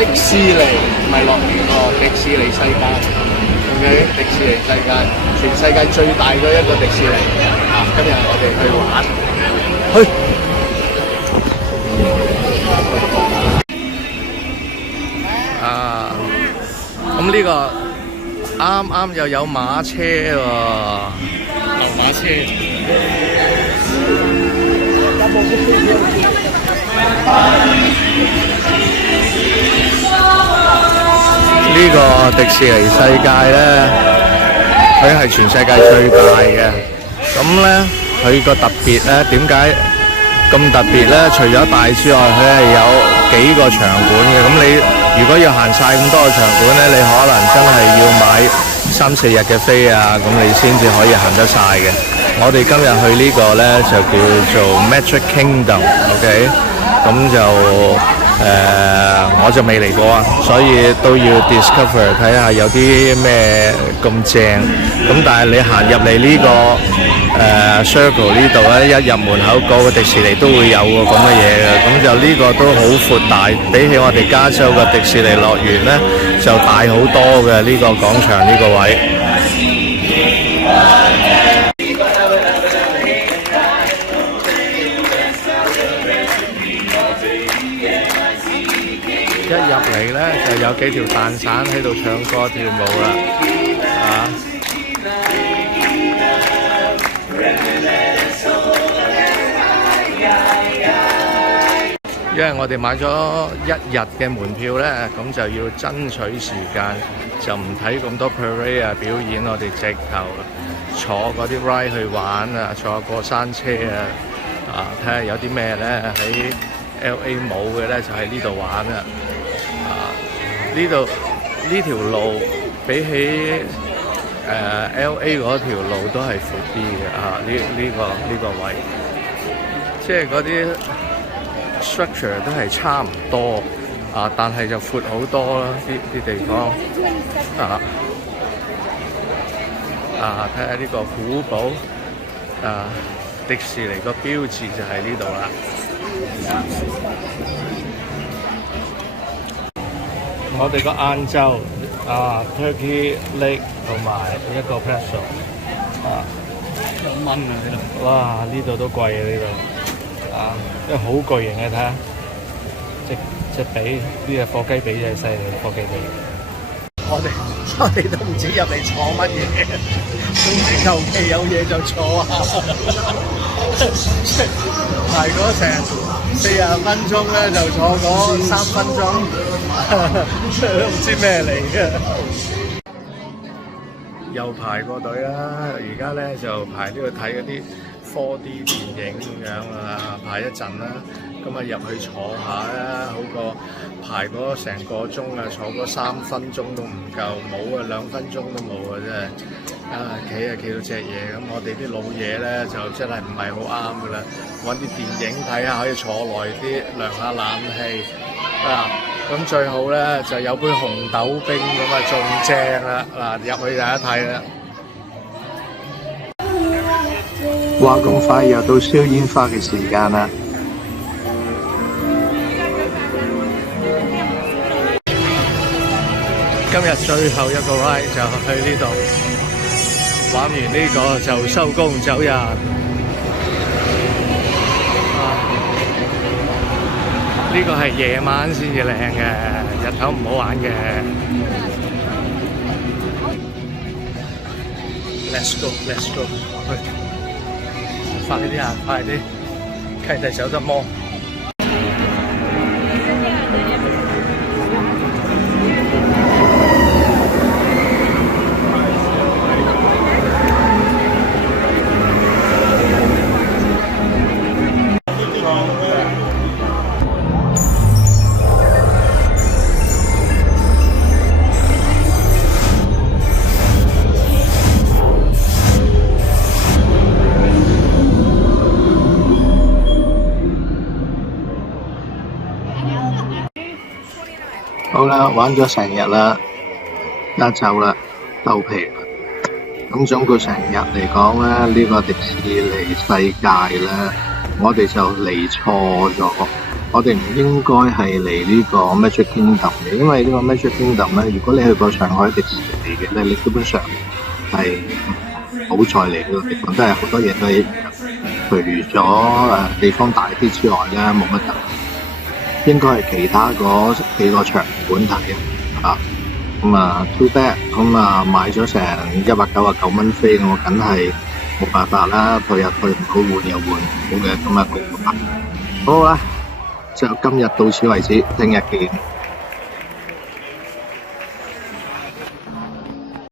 迪士尼唔係樂園喎，迪士尼世界。OK， 迪士尼世界，全世界最大嘅一個迪士尼啊！今日我哋去玩，啊！咁呢個啱啱又有馬車喎，流馬車。呢個迪士尼世界呢，佢係全世界最大嘅。咁呢，佢個特別呢，點解咁特別呢？除咗大之外，佢係有幾個場館嘅。咁你如果要行晒咁多個場館呢，你可能真係要買3-4日嘅飛啊，咁你先至可以行得晒嘅。我哋今日去呢個呢，就叫做 Magic Kingdom，OK，咁就。我就未嚟過啊，所以都要 discover 睇下有啲咩咁正。咁但係你行入嚟呢個circle 呢度咧，一入門口個個迪士尼都會有個咁嘅嘢嘅。咁就呢個都好闊大，比起我哋加州嘅迪士尼樂園咧，就大好多嘅呢個廣場呢個位。一入嚟咧就有幾條蛋散喺度唱歌跳舞啦，啊！因為我哋買咗1日嘅門票咧，咁就要爭取時間，就唔睇咁多 parade 啊表演，我哋直頭坐嗰啲 ride 去玩啊，坐過山車啊，睇下有啲咩咧喺 LA 冇嘅咧，就喺呢度玩啊！呢度呢條路比起LA 嗰條路都係闊啲嘅啊！呢個位，即係嗰啲 structure 都係差唔多啊，但係就闊好多啦，啲地方睇下呢個古堡迪士尼個標誌就喺呢度啦。我哋個晏晝turkey leg 同埋一個 pretzel 2蚊啊！呢度哇，呢度都貴啊！呢度因為好巨型嘅，睇下隻髀，呢隻火雞髀真係犀利，火雞髀。我哋都唔知入嚟坐乜嘢，總之求其有嘢就坐下。排咗成40分鐘咧，就坐嗰3分鐘，都唔知咩嚟嘅。又排過隊啦，而家咧就排呢度睇嗰啲4D 電影咁樣啊，排一陣啦。咁啊入去坐下啦，好過排嗰成個鐘啊，坐嗰3分鐘都唔夠，冇啊2分鐘都冇啊，真係企到隻嘢咁。我哋啲老嘢咧就真係唔係好啱噶啦，揾啲電影睇下，可以坐耐啲，涼下冷氣咁最好咧就有杯紅豆冰咁啊，仲正啦！入去就一睇啦。哇！咁快又到燒煙花嘅時間啦！今日最後一個 ride 就去呢度，玩完呢個就收工走人。呢個係夜晚先至靚嘅，日頭唔好玩嘅。Let's go，去！快啲啊，快啲！契弟走得摸。好啦，玩咗成日啦，而家走啦，收皮啦。咁總括成日嚟講咧，呢個迪士尼世界咧，我哋就嚟錯咗。我哋唔應該係嚟呢個 Magic Kingdom 嘅，因為呢個 Magic Kingdom 咧，如果你去過上海迪士尼嘅咧，你基本上係唔好再嚟呢個地方，都係好多嘢都係一樣，除咗地方大啲之外咧，冇乜特別，應該係其他嗰幾個場館睇啊。咁啊 too bad， 咁啊買咗成199蚊飛，我梗係冇辦法啦，退又退唔好，換又換唔好嘅，咁啊冇辦法。好啦，就今日到此為止，聽日見。